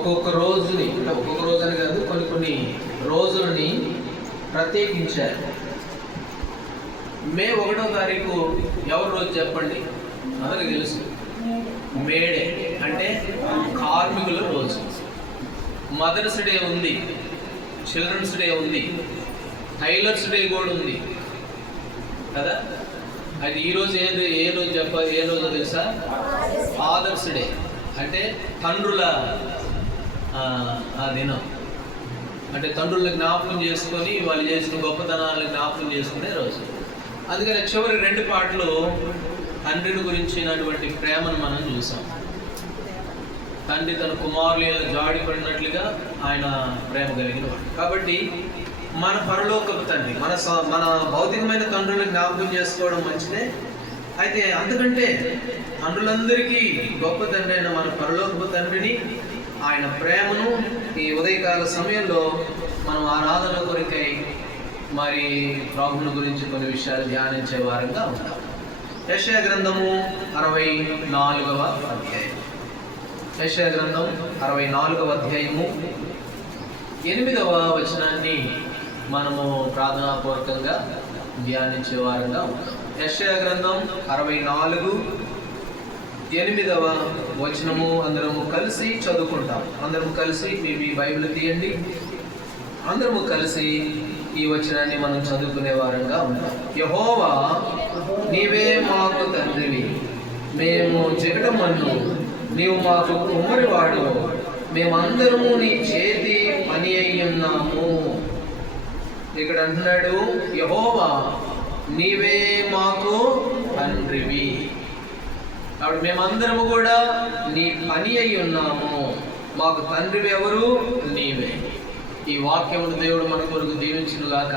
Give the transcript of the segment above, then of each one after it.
ఒక్కొక్క రోజుని, అంటే ఒక్కొక్క రోజు అని కాదు, కొన్ని కొన్ని రోజులని ప్రత్యేకించారు. మే 1వ తారీఖు ఎవరి రోజు చెప్పండి? అందరికి తెలుసు, మేడే అంటే కార్మికుల రోజు. మదర్స్ డే ఉంది, చిల్డ్రన్స్ డే ఉంది, టైలర్స్ డే కూడా ఉంది కదా. అది ఈరోజు ఏ రోజు చెప్పాలి? ఏ రోజు తెలుసా? ఫాదర్స్ డే అంటే తండ్రుల ఆ దినం. అంటే తండ్రులను జ్ఞాపకం చేసుకొని వాళ్ళు చేసిన గొప్పతనాలను జ్ఞాపకం చేసుకునే రోజు. అందుకని చివరి 2 పాటలు తండ్రిని గురించినటువంటి ప్రేమను మనం చూసాం. తండ్రి తన కుమారుల జాడి పడినట్లుగా ఆయన ప్రేమ కలిగిన వాడు. కాబట్టి మన పరలోకపు తండ్రి, మన భౌతికమైన తండ్రులను జ్ఞాపకం చేసుకోవడం మంచిదే. అయితే అంతకంటే తండ్రులందరికీ గొప్ప తండ్రి అయిన మన పరలోకపు తండ్రిని, ఆయన ప్రేమను ఈ ఉదయకాల సమయంలో మనం ఆరాధన కొరకై మరి ప్రభువుని గురించి కొన్ని విషయాలు ధ్యానించే వారంగా ఉంటాం. యెషయా గ్రంథము 64వ అధ్యాయం. యెషయా గ్రంథం 64వ అధ్యాయము 8వ వచనాన్ని మనము ప్రార్థనాపూర్వకంగా ధ్యానించే వారంగా ఉంటాం. యెషయా గ్రంథం 64:8వ వచనము అందరము కలిసి చదువుకుంటాం. అందరము కలిసి మీ బైబిల్ తీయండి. అందరము కలిసి ఈ వచనాన్ని మనం చదువుకునే వారంగా ఉంటాం. యెహోవా, నీవే మాకు తండ్రివి, మేము చికటమన్ను, నీవు మాకు కుమ్మరివాడు, మేమందరము నీ చేతి పని అయ్యున్నాము. ఇక్కడ అంటున్నాడు, యెహోవా నీవే మాకు తండ్రివి. కాబట్టి మేమందరము కూడా నీ పని అయి ఉన్నాము. మాకు తండ్రివి ఎవరు? నీవే. ఈ వాక్యమును దేవుడు మన కొరకు దీవించునుగాక.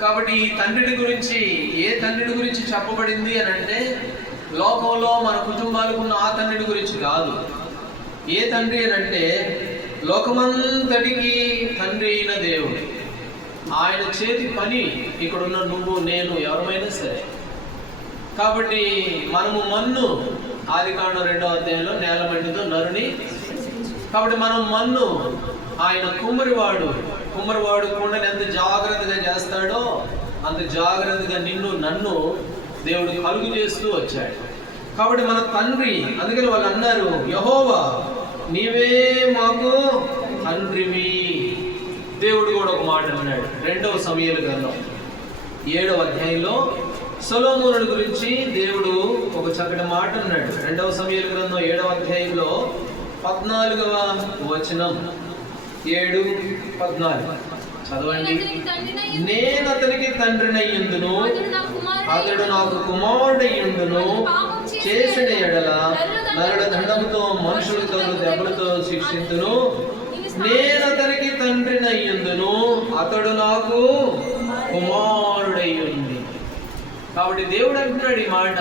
కాబట్టి ఈ తండ్రిని గురించి, ఏ తండ్రిని గురించి చెప్పబడింది అని అంటే, లోకంలో మన కుటుంబాలకు ఉన్న ఆ తండ్రిని గురించి కాదు. ఏ తండ్రి అని అంటే, లోకమంతటికి తండ్రి అయిన దేవుడు. ఆయన చేతి పని ఇక్కడున్న నువ్వు, నేను, ఎవరమైనా సరే. కాబట్టి మనము మన్ను, ఆదికాండం 2వ అధ్యాయంలో నేల మట్టితో నరుని. కాబట్టి మనం మన్ను, ఆయన కుమ్మరివాడు. కుమ్మరివాడు కుండని ఎంత జాగ్రత్తగా చేస్తాడో అంత జాగ్రత్తగా నిన్ను, నన్ను దేవుడు కలుగు చేస్తూ వచ్చాడు. కాబట్టి మన తండ్రి. అందుకని వాళ్ళు అన్నారు, యెహోవా నీవే మాకు తండ్రివి. దేవుడు కూడా ఒక మాట అన్నాడు 2వ సమూయేలు గ్రంథం 7వ అధ్యాయంలో సొలొమోనుడి గురించి దేవుడు ఒక చక్కటి మాట అన్నాడు. 2వ సమూయేలు గ్రంథం 7వ అధ్యాయంలో 14వ వచనం. 7:14 చదవండి. నేను అతనికి తండ్రినయ్యుందును, అతడు నాకు కుమారుడయ్యుండును. చేసిన ఎడల నరుల దండముతో మనుషులతో దెబ్బలతో శిక్షించును. నేను అతనికి తండ్రినయ్యుందును, అతడు నాకు కుమారుడయ్యుంది. కాబట్టి దేవుడు అంటున్నాడు ఈ మాట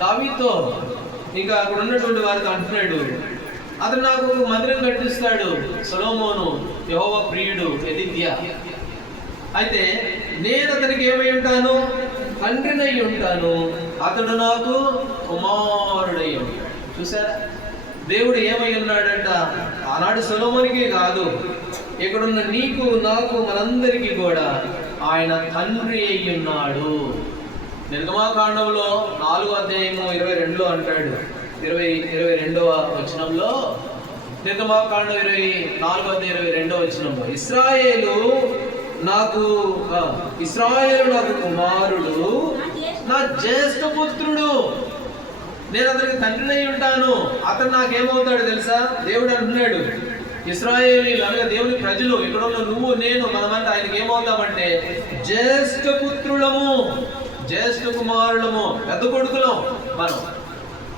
దావీదుతో, ఇంకా అక్కడ ఉన్నటువంటి వారితో అంటున్నాడు, అతడు నాకు మందిరం కట్టిస్తాడు. సొలొమోను యెహోవా ప్రియుడు, యెదిద్యా. అయితే నేను అతనికి ఏమై ఉంటాను? తండ్రినై ఉంటాను, అతడు నాకు కుమారుడై ఉంటాడు. చూసారా, దేవుడు ఏమై ఉన్నాడంట? ఆనాడు సొలొమోనుకే కాదు, ఇక్కడున్న నీకు, నాకు, మనందరికీ కూడా ఆయన తండ్రి అయి ఉన్నాడు. నిర్గమాకాండంలో 4వ అధ్యాయము 22లో అంటాడు, 22వ వచనంలో, నిర్గమాకాండం 4వ అధ్యాయం 22వ వచనంలో, ఇశ్రాయేలు నాకు కుమారుడు, నా జ్యేష్ఠ పుత్రుడు, నేను అతనికి తండ్రినై ఉంటాను, అతను నాకేమవుతాడు తెలుసా? దేవుడు అంటున్నాడు, ఇశ్రాయేలీలు అనగా దేవుని ప్రజలు, ఇక్కడ ఉన్న నువ్వు, నేను, మనమంతా ఆయనకి ఏమవుతామంటే జ్యేష్ఠ పుత్రులము, జ్యేష్ఠ కుమారులము, పెద్ద కొడుకులం మనం.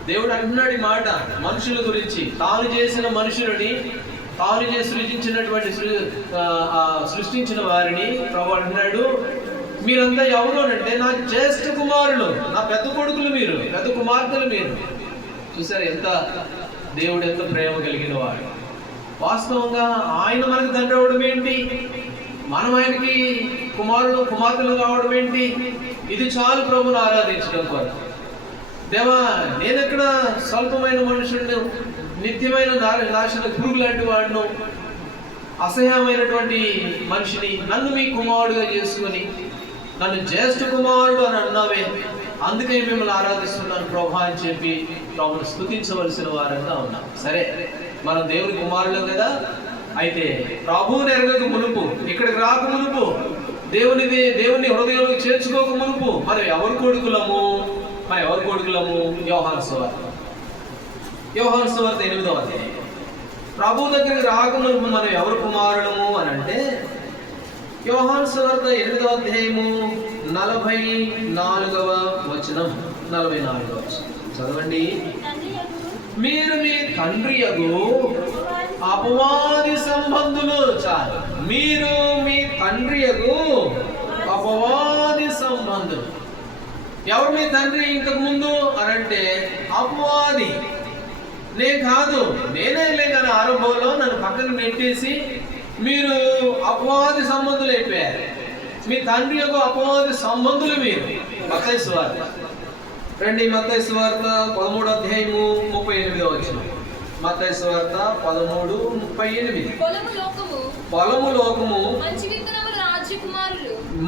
దేవుడు అంటున్నాడు ఈ మాట మనుషుల గురించి. తాను చేసిన మనుషులని, తాను చేసి సృష్టించిన వారిని ప్రభు అంటున్నాడు, మీరంతా ఎవరు అంటే నా జ్యేష్ఠ కుమారులు, నా పెద్ద కొడుకులు మీరు, పెద్ద కుమార్తెలు మీరు. చూసారు ఎంత దేవుడు ఎంత ప్రేమ కలిగిన వాడు. వాస్తవంగా ఆయన మనకు తండ్రి అవడం ఏంటి, మనం ఆయనకి కుమారులు కుమార్తెలు కావడం ఏంటి? ఇది చాలు ప్రభుని ఆరాధించడం కొరకు. దేవా నేనెక్కడ స్వల్పమైన మనుషులను, నిత్యమైన నాశన పురుగు లాంటి వాడును, అసహ్యమైనటువంటి మనిషిని, నన్ను మీ కుమారుడుగా చేసుకుని నన్ను జ్యేష్ఠ కుమారుడు అని అన్నావే, అందుకే మిమ్మల్ని ఆరాధిస్తున్నాను ప్రభా అని చెప్పి ప్రభుని స్తుతించవలసిన వారంగా ఉన్నాం. సరే, మనం దేవుని కుమారులం కదా. అయితే ప్రభువుని ఎరగక మునుపు, ఇక్కడికి రాక మునుపు, దేవుని హృదయంలో చేర్చుకోక మునుపు మనం ఎవరు కొడుకులము? యోహాను సువార్త 8వ అధ్యాయం. ప్రభు దగ్గరికి రాక మునుపు మనం ఎవరు కుమారులము అని అంటే, యోహాను సువార్త 8వ అధ్యాయము 44వ వచనం. చదవండి. మీరు మీ తండ్రి యగు అపవాది సంబంధులు. చాలు. మీరు మీ తండ్రి యగు అపవాది సంబంధులు. ఎవరు మీ తండ్రి ఇంతకు ముందు అని అంటే అపవాది. నేను కాదు, నేనే లేదని ఆరంభంలో నన్ను పక్కన నెట్టేసి మీరు అపవాది సంబంధులు అయిపోయారు. మీ తండ్రి యొక్క అపవాది సంబంధులు మీరు. మత్తయి సువార్త రండి. మత్తయి సువార్త 13వ అధ్యాయము 38వ వచనం. మత్తయి సువార్త 13:38. పొలము లోకము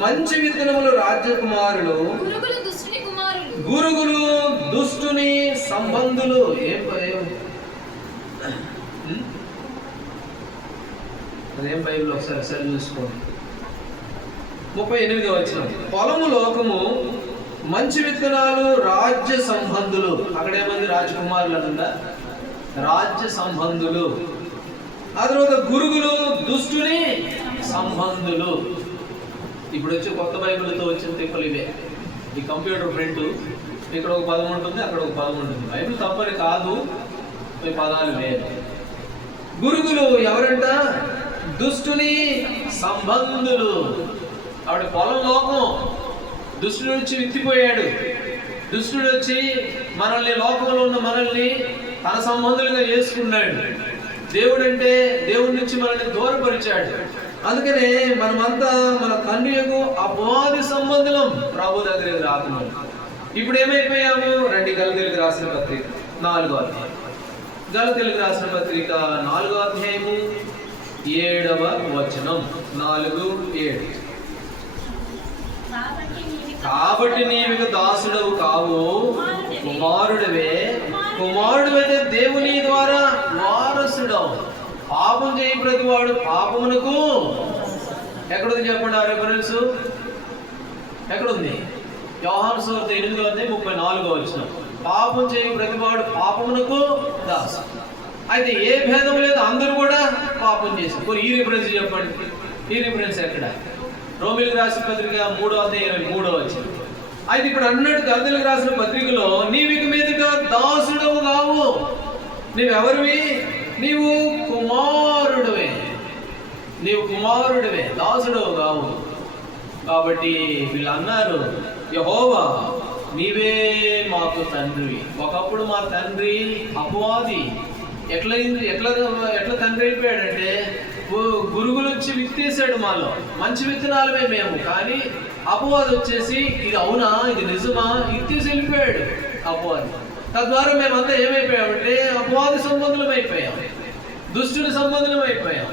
మంచి విత్తనములు రాజ్యకుమారులు, గురుగులు దుష్టుని సంబంధులు. అదేం బైబిల్ ఒకసారి చూసుకోండి. 38వ వచనం. పొలము లోకము మంచి విత్తనాలు రాజ్య సంబంధులు. అక్కడేమంది? రాజకుమారులు అనుందా? రాజ్య సంబంధులు. ఆ తర్వాత గురుగులు దుష్టుని సంబంధులు. ఇప్పుడు వచ్చే కొత్త బైబిల్తో వచ్చిన తిప్పలు ఇవే. ఈ కంప్యూటర్ ప్రింట్ ఇక్కడ ఒక పదం ఉంటుంది, అక్కడ ఒక పదం ఉంటుంది. బైబిల్ తప్పని కాదు, ఈ పదాలు వేరు. గురుగులు ఎవరంట? దుష్టుని సంబంధులు. ఆవిడ పొలం లోకం. దుష్టుడు వచ్చి విత్తిపోయాడు. దుష్టుడు వచ్చి మనల్ని, లోకంలో ఉన్న మనల్ని తన సంబంధులుగా చేసుకున్నాడు. దేవుడు అంటే దేవుడి నుంచి మనల్ని దూరపరిచాడు. అందుకనే మనమంతా మన తండ్రి యొక్క అపవాది సంబంధులం ప్రభు దగ్గరికి రాకున్నాం. ఇప్పుడు ఏమైపోయాము? రండి, గలతీయులకు రాసిన పత్రిక 4వ అధ్యాయం. గలతీయులకు రాసిన పత్రిక 4వ అధ్యాయము 7వ వచనం. 4:7. కాబట్టి నీవు దాసుడవు కావు, కుమారుడివే. కుమారుడివైతే దేవుని ద్వారా వారసుడవు. పాపం చేయి ప్రతివాడు పాపమునకు. ఎక్కడుంది చెప్పండి ఆ రెఫరెన్స్? ఎక్కడుంది? యోహాను సువార్త 8వ అధ్యాయం 34వ వచనం. పాపం చేయి ప్రతివాడు పాపమునకు దాసు. అయితే ఏ భేదం లేదు, అందరూ కూడా పాపం చేసి. ఈ రిఫరెన్స్ చెప్పండి. ఈ రిఫరెన్స్ ఎక్కడ? రోమిలకు రాసిన పత్రిక 3వ అధ్యాయం 23వ వచనం. అయితే ఇప్పుడు అన్నాడు గలతీయులకు రాసిన పత్రికలో, నీవిక మీదుగా దాసుడవు కావు. నీవెవరివి? నీవు కుమారుడివే. దాసుడవు కావు. కాబట్టి వీళ్ళు అన్నారు, యెహోవా నీవే మాకు తండ్రి. ఒకప్పుడు మా తండ్రి అపవాది. ఎట్లా తండ్రి అయిపోయాడంటే, గురుగులు వచ్చి విత్తేసాడు మాలో. మంచి విత్తనాలమే మేము, కానీ అపవాది వచ్చేసి ఇది అవునా, ఇది నిజమా, ఇత్తేసి వెళ్ళిపోయాడు అపవాది. తద్వారా మేమంతా ఏమైపోయామంటే అపవాది సంబంధులం అయిపోయాం, దుష్టుని సంబంధులం అయిపోయాం.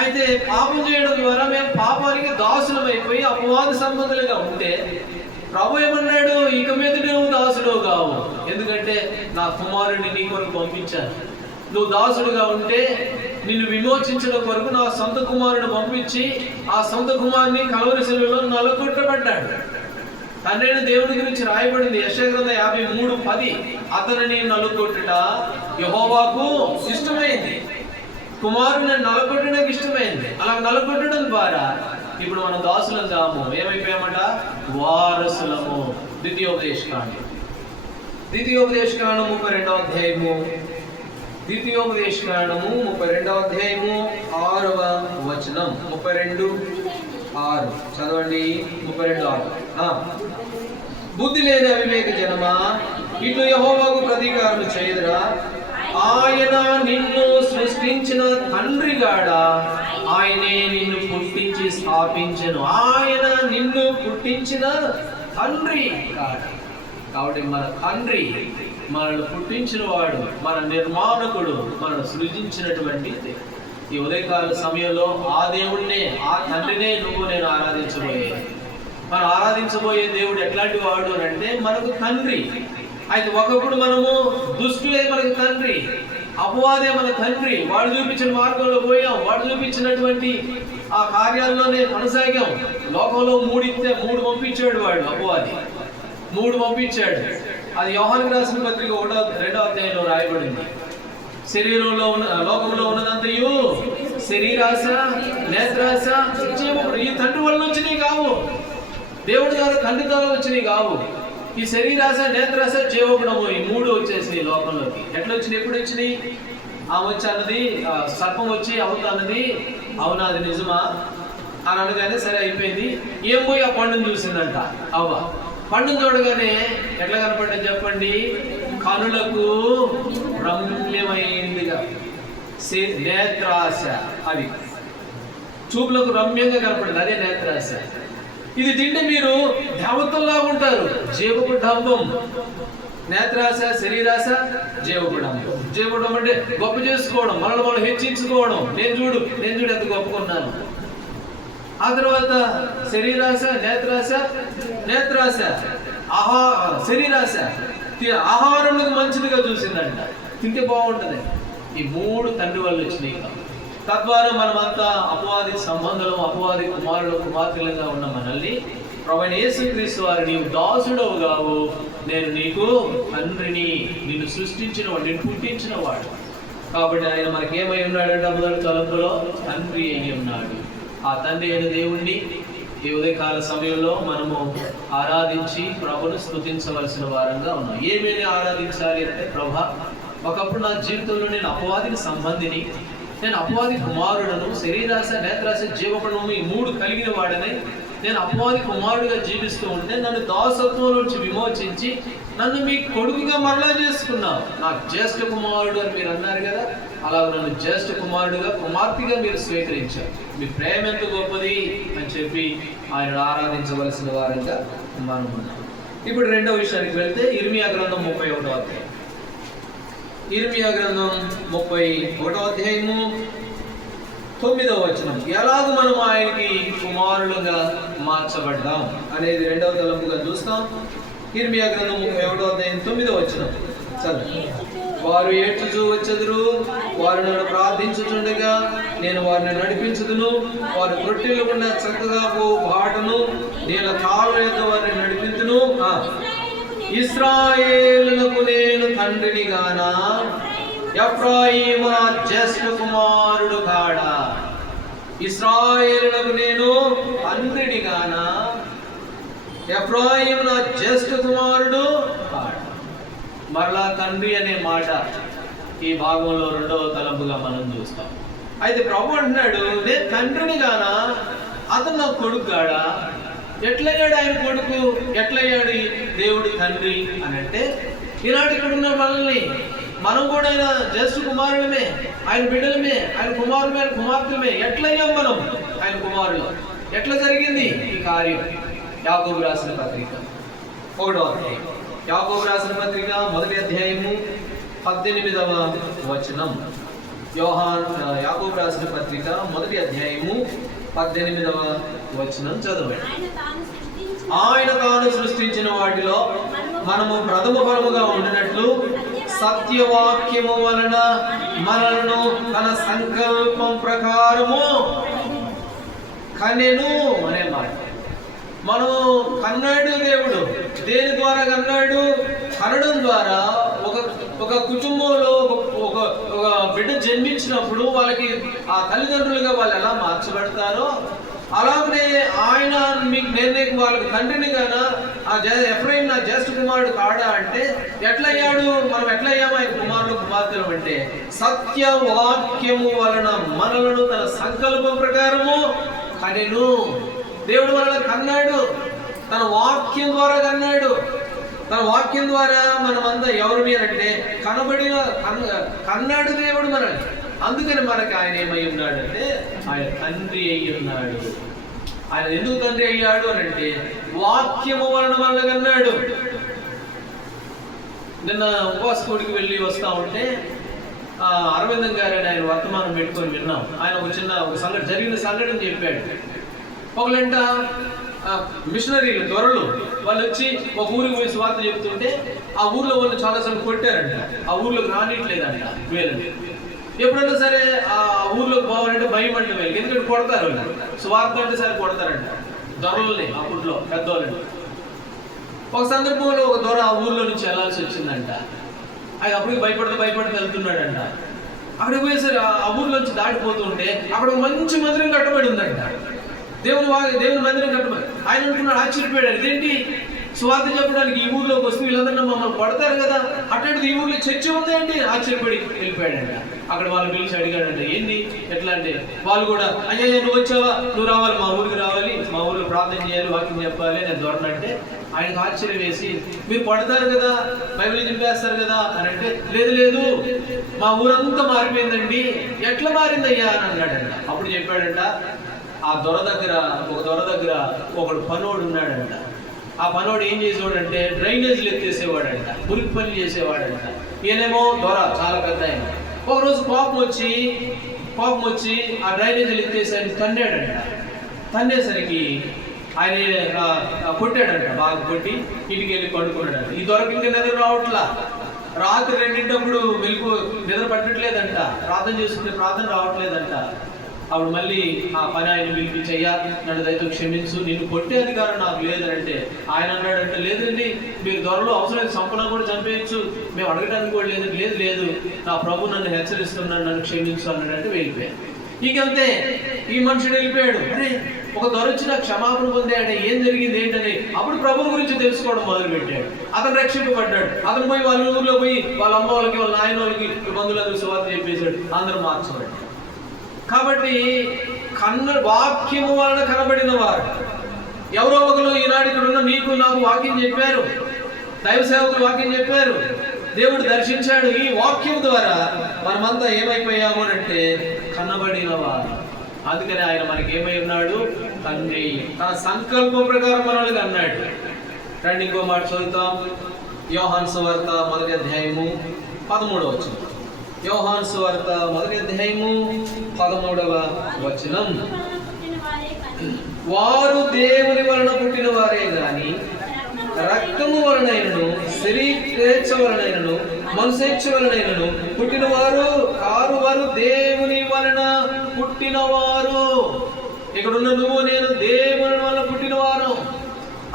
అయితే పాపం చేయడం ద్వారా మేము పాపానికి దాసులం అయిపోయి అపవాది సంబంధులుగా ఉంటే ప్రభు ఏమన్నాడు? ఇక మీద నువ్వు దాసుడు కావు, ఎందుకంటే నా కుమారుడిని నీ కొరకు పంపించాను. నువ్వు దాసుడుగా ఉంటే నిన్ను విమోచించడం కొరకు నా సొంత కుమారుడు పంపించి ఆ సొంత కుమారుని కలవరి శిలువలో నలగొట్టబడ్డాడు. తండ్రైన దేవుడి గురించి రాయబడింది యెషయా గ్రంథం 53:10. అతనిని నలుగొట్టుట యెహోవాకు ఇష్టమైంది. కుమారుని నలగొట్టడానికి ఇష్టమైంది. అలా నలగొట్టడం ద్వారా ఇప్పుడు మనం దాసులం కాము, ఏమైపోయామట? వారసులము. ద్వితీయోపదేశకాండం 32వ అధ్యాయము. 32వ అధ్యాయము 6వ వచనం. 32:6 చదవండి. 32:6. బుద్ధి లేని అవివేక జనమా, ఇట్లు యెహోవాకు ప్రతీకారం చేయదురా. ఆయన నిన్ను సృష్టించిన తండ్రిగాడా, ఆయనే నిన్ను పుట్టించి స్థాపించెను. ఆయన నిన్ను పుట్టించిన తండ్రి గాడా. కాబట్టి మన తండ్రి, మనల్ని పుట్టించిన వాడు, మన నిర్మాణకుడు, మనల్ని సృజించినటువంటి దేవుడు. ఈ ఉదయకాల సమయంలో ఆ దేవుడినే, ఆ తండ్రినే నువ్వు నేను ఆరాధించబోయేది. మనం ఆరాధించబోయే దేవుడు ఎట్లాంటి వాడు అని అంటే మనకు తండ్రి. అయితే ఒకప్పుడు మనము దుష్టులే మనకు తండ్రి, అపవాదే మన తండ్రి. వాడు చూపించిన మార్గంలో పోయాం, వాడు చూపించినటువంటి ఆ కార్యాల్లోనే కొనసాగాం. లోకంలో మూడు పంపించాడు వాడు, అపవాది 3 పంపించాడు. అది యోహానుకు రాసిన పత్రిక 2వ అధ్యాయంలో రాయబడింది. శరీరంలో ఉన్న లోకంలో ఉన్నదంతయు శరీరాశ, నేత్రాశ, జీవగుణం. ఈ తండ్రి వల్ల వచ్చినవి కావు, దేవుడి ద్వారా తండ్రి ద్వారా వచ్చినవి కావు. ఈ శరీరాశ, నేత్రాశ, జీవగుణము, ఈ 3 వచ్చేసి లోకంలోకి. ఎట్లా వచ్చినాయి? ఎప్పుడు వచ్చినాయి? ఆమె వచ్చి అన్నది, సర్పం వచ్చి అవుతా అన్నది, అవునా అది నిజమా అని అనగానే సరే అయిపోయింది. ఏం పోయి ఆ పండును చూసిందంట అవ్వ. పండును చూడగానే ఎట్లా కనపడ్డది చెప్పండి? కనులకు రమ్యమైందిగా, నేత్రాశ, అది చూపులకు రమ్యంగా కనపడింది, అదే నేత్రాశ. ఇది తింటే మీరు దేవతల్లాగా ఉంటారు. జీవకుడంబం, నేత్రాశ, శరీరాశ, జీవకుడంబం. జీవకుడంబం అంటే గొప్ప చేసుకోవడం, మనల్ని మనం హెచ్చించుకోవడం. నేను చూడు ఎంత గొప్పకున్నాను. ఆ తర్వాత శరీరాశ, నేత్రాశ, శరీరాశ ఆహారంలో మంచిదిగా చూసిందంట, తింటే బాగుంటుంది. ఈ 3 తండ్రి వల్ల వచ్చినాయి. తద్వారా మనమంతా అపవాది సంబంధం, అపవాది కుమారుడు కుమార్తెలుగా ఉన్న మనల్ని ప్రభువైన యేసుక్రీస్తు వారు, నీవు దాసుడవు కావు, నేను నీకు తండ్రిని, నిన్ను సృష్టించిన వాడు, నిన్ను పుట్టించిన వాడు. కాబట్టి ఆయన మనకేమై ఉన్నాడంటే మొదటి తలంపులో తండ్రి అయి ఉన్నాడు. ఆ తండ్రి అయిన దేవుణ్ణి ఈ ఉదయకాల సమయంలో మనము ఆరాధించి ప్రభును స్తుతించవలసిన వారంగా ఉన్నాం. ఏమేమి ఆరాధించాలి అంటే, ప్రభా, ఒకప్పుడు నా జీవితంలో నేను అపవాదికి సంబంధిని, నేను అపవాది కుమారుడను, శరీరాశ, నేత్రాశ, జీవగుణము, ఈ 3 కలిగిన వాడనే నేను అపవాది కుమారుడిగా జీవిస్తూ ఉంటే నన్ను దాసత్వం నుంచి విమోచించి నన్ను మీ కొడుకుగా మరలా చేసుకున్నావు. నాకు జ్యేష్ఠ కుమారుడు అని మీరు అన్నారు కదా, అలాగ నన్ను జ్యేష్ఠ కుమారుడుగా, కుమార్తెగా మీరు స్వీకరించారు. మీ ప్రేమ ఎంత గొప్పది అని చెప్పి ఆయన ఆరాధించవలసిన వారంగా మనం ఉన్నాం. ఇప్పుడు 2వ విషయానికి వెళ్తే ఇర్మియా గ్రంథం 31వ అధ్యాయం. ఇర్మియా గ్రంథం 31వ అధ్యాయము 9వ వచనం. ఎలాగ మనం ఆయనకి కుమారులుగా మార్చబడ్డాం అనేది 2వ తలంపుగా చూస్తాం. ఇర్మియా గ్రంథం 31వ అధ్యాయం 9వ వచనం చదువు. వారు ఏడ్చుచూ వచ్చెదరు, వారు నన్ను ప్రార్థించుచుండగా నేను వారిని నడిపించుదును. వారు రొట్టెలుగుండా చక్కగా బాటను నీళ్ళ కాలువ యొక్క వారిని నడిపించును. ఇశ్రాయేలునకు నేను తండ్రిని గానా, ఎఫ్రాయిము నా జ్యేష్ఠ కుమారుడు కాడా. ఇశ్రాయేలునకు నేను తండ్రిని గానా, ఎఫ్రాయిము నా జ్యేష్ఠ కుమారుడు కాడా. మరలా తండ్రి అనే మాట ఈ భాగంలో 2వ తలంపుగా మనం చూస్తాం. అయితే ప్రభు అంటున్నాడు, నేను తండ్రిని గానా, అతను నా కొడుకు కాడా. ఎట్లయ్యాడు ఆయన కొడుకు, ఎట్లయ్యాడు దేవుడి తండ్రి అని అంటే, ఈనాడు ఇక్కడ ఉన్న మనల్ని, మనం కూడా ఆయన జ్యేష్ఠ కుమారులమే, ఆయన బిడ్డలమే, ఆయన కుమారులమే, ఆయన కుమార్తెలమే. ఎట్లయ్యాం మనం ఆయన కుమారులు? ఎట్లా జరిగింది ఈ కార్యం? యాకోబు రాసిన పత్రిక 1వ అధ్యాయం. యాకోబు రాసిన పత్రిక 1వ అధ్యాయము 18వ వచనం. యాకోబు రాసిన పత్రిక 1వ అధ్యాయము 18వ వచనం చదవండి. ఆయన తాను సృష్టించిన వాటిలో మనము ప్రథమ ఫలముగా ఉండినట్లు సత్యవాక్యము వలన మనలను తన సంకల్పం ప్రకారము కనెను అనే మాట. మనం కన్నాడు దేవుడు. దేని ద్వారా కన్నాడు? కనడం ద్వారా ఒక కుటుంబంలో ఒక బిడ్డ జన్మించినప్పుడు వాళ్ళకి ఆ తల్లిదండ్రులుగా వాళ్ళు ఎలా మార్చబడతారో, అలాగనే ఆయన నేను వాళ్ళకి తండ్రిని గానా, ఆ ఎఫ్రాయిము నా జ్యేష్ఠ కుమారుడు కాడా అంటే ఎట్లయ్యాడు? మనం ఎట్లయ్యాము ఆయన కుమారుడు కుమార్తెలు అంటే, సత్యవాక్యము వలన మనలను తన సంకల్పం ప్రకారము కనెను. దేవుడు మనల్ని కన్నాడు, తన వాక్యం ద్వారా కన్నాడు. తన వాక్యం ద్వారా మనమంతా ఎవరి అంటే కన్నాడు దేవుడు మనల్ని. అందుకని మనకి ఆయన ఏమై ఉన్నాడంటే ఆయన తండ్రి అయి ఉన్నాడు. ఆయన ఎందుకు తండ్రి అయ్యాడు అని అంటే వాక్యము వలన మనల్ని కన్నాడు. నిన్న ఉపవాస కూడికి వెళ్ళి వస్తూ ఉంటే అరవిందం గారు అని ఆయన వర్తమానం పెట్టుకొని విన్నాం. ఆయన ఒక సంఘటన జరిగిన సంఘటన చెప్పాడు. ఒకళ్ళంట మిషనరీలు దొరలు వాళ్ళు వచ్చి ఒక ఊరికి పోయి స్వార్థ చెప్తుంటే ఆ ఊర్లో వాళ్ళు చాలాసార్లు కొట్టారంట. ఆ ఊర్లోకి రానిట్లేదంట వీళ్ళని. ఎప్పుడైనా సరే ఆ ఊర్లోకి పోవాలంటే భయం అంటే వీళ్ళకి, ఎందుకంటే కొడతారు వాళ్ళు. స్వార్థ అంటే సరే కొడతారంట దొరలని, అప్పట్లో పెద్దవాళ్ళని. ఒక సందర్భంలో ఒక దొర ఆ ఊర్లో నుంచి వెళ్ళాల్సి వచ్చిందంట. ఆయన అప్పటికి భయపడుతూ వెళ్తున్నాడంట. అక్కడికి పోయేసరి ఆ ఊర్లోంచి దాటిపోతుంటే అక్కడ ఒక మంచి మందిరం కట్టబడి ఉందంట. దేవుని మందిరం కట్టబడి. ఆయన అంటున్నాడు, ఆశ్చర్యపోయాడు, ఇదేంటి స్వార్థ చెప్పడానికి ఈ ఊర్లోకి వస్తూ వీళ్ళందరూ మమ్మల్ని కొడతారు కదా, అట్లాంటిది ఈ ఊర్లో చర్చ ఉందండి. ఆశ్చర్యపడి వెళ్ళిపోయాడంట. అక్కడ వాళ్ళు పిలిచి అడిగాడంట, ఏంటి ఎట్లా అంటే వాళ్ళు కూడా, అయ్యా నువ్వు వచ్చావా, నువ్వు రావాలి, మా ఊరికి రావాలి, మా ఊరిలో ప్రార్థన చేయాలి, వాక్యం చెప్పాలి నేను దొరనంటే ఆయనకు ఆశ్చర్యం వేసి, మీరు పడతారు కదా, బైబిల్ చెప్పేస్తారు కదా అని అంటే, లేదు మా ఊరంతా మారిపోయిందండి. ఎట్లా మారిందయ్యా అని అన్నాడంట. అప్పుడు చెప్పాడంట, ఆ దొర దగ్గర ఒకడు పనోడు ఉన్నాడంట. ఆ పనోడు ఏం చేసేవాడంటే డ్రైనేజీలు ఎత్తేసేవాడంట, మురికి పనులు చేసేవాడంట. ఈయనేమో దొర చాలా పెద్ద ఆయన. ఒకరోజు కోపం వచ్చి ఆ డ్రైనేజీలు ఎత్తేసి ఆయన తన్నాడంట. తన్నేసరికి ఆయన కొట్టాడంట, బాగా కొట్టి ఇంటికి వెళ్ళి పడుకున్నాడంట. ఈ దొరకు ఇంకా నిద్ర రావట్లా. రాత్రి 2 నిద్ర పట్టట్లేదంట. ప్రార్థన చేసుకుంటే ప్రార్థన రావట్లేదంట. అప్పుడు మళ్ళీ ఆ పని ఆయన పిలిపించయ్యా, నన్ను దయతో క్షమించు, నిన్ను కొట్టే అధికారం నాకు లేదంటే ఆయన అన్నాడంటే, లేదండి మీరు దొరలో అవసరమైతే సంపూర్ణ కూడా చంపేయచ్చు, మేము అడగడానికి కూడా లేదు నా ప్రభు నన్ను హెచ్చరిస్తున్నాడు, నన్ను క్షమించు అన్నాడంటే వెళ్ళిపోయాడు. ఇంకంతే ఈ మనుషుడు వెళ్ళిపోయాడు. అరే ఒక దొర వచ్చి నాకు క్షమాపణ పొందాడు, ఏం జరిగింది ఏంటని అప్పుడు ప్రభు గురించి తెలుసుకోవడం మొదలుపెట్టాడు. అతను రక్షింపబడ్డాడు. అతను పోయి వాళ్ళ ఊర్లో పోయి వాళ్ళ అమ్మ వాళ్ళకి వాళ్ళ నాయన వాళ్ళకి బంధువులందరూ సువార్త చెప్పేశాడు. అందరూ మార్చబడ్డాడు. కాబట్టి వాక్యము వలన కనబడిన వారు ఎవరో ఒకరు ఈనాడు ఇక్కడ ఉన్న నీకు నాకు వాక్యం చెప్పారు, దైవ సేవకులు వాక్యం చెప్పారు, దేవుడు దర్శించాడు. ఈ వాక్యం ద్వారా మనమంతా ఏమైపోయాము అంటే కనబడిన వారు. అందుకని ఆయన మనకి ఏమై ఉన్నాడు, తండ్రి. తన సంకల్పం ప్రకారం మనల్ని అన్నాడు. రండి ఇంకో మాట చదువుతాం. యోహాను సువార్త 1వ అధ్యాయము 13వ వచనం. యోహాను సువార్త 1వ అధ్యాయము 13వ వచనం. వారు దేవుని వలన పుట్టిన వారే గాని రక్తము వలనైనను శరీరేచ్ఛ వలనైనను మనసేచ్ఛ వలనైనను పుట్టినవారు కారు. వారు దేవుని వలన పుట్టినవారు. ఇక్కడున్న నువ్వు నేను దేవుని వలన పుట్టినవారు.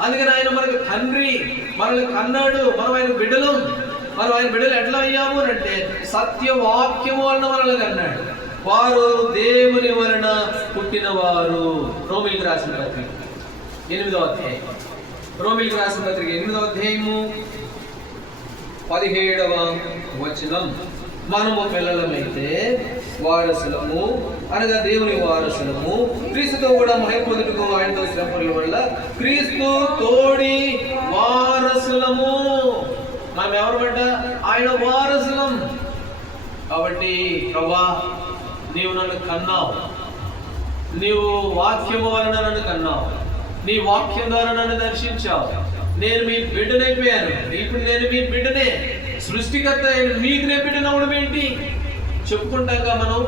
అందుకని ఆయన మనకు తండ్రి, మనల్ని కన్నాడు, మనం ఆయన బిడ్డలు. మనం ఆయన బిడ్డలు ఎట్లా అయ్యాము అంటే సత్యవాక్యము వలన మనల్ని అన్నాడు. వారు దేవుని వలన పుట్టినవారు. రోమిలికి రాసిన పత్రిక 8వ అధ్యాయం. రోమిలికి రాసిన పత్రిక 8వ అధ్యాయము 17వ వచనం. మనము పిల్లలమైతే వారసులము, అనగా దేవుని వారసులము, క్రీస్తుతో కూడా మహిమ పొందుటకు ఆయనతో శ్రమల వల్ల క్రీస్తు తోడి వారసులము. మనం ఎవరమంట? ఆయన వారసులం. కాబట్టి ప్రభా నీవు నన్ను కన్నావు, నీవు వాక్యము వలన నన్ను కన్నావు, నీ వాక్యం ద్వారా నన్ను దర్శించావు. నేను మీ బిడ్డనైపోయాను. ఇప్పుడు నేను మీ బిడ్డనే. సృష్టికర్త మీకు నేను బిడ్డనవడం ఏంటి? చెప్పుకుంటాంగా మనం,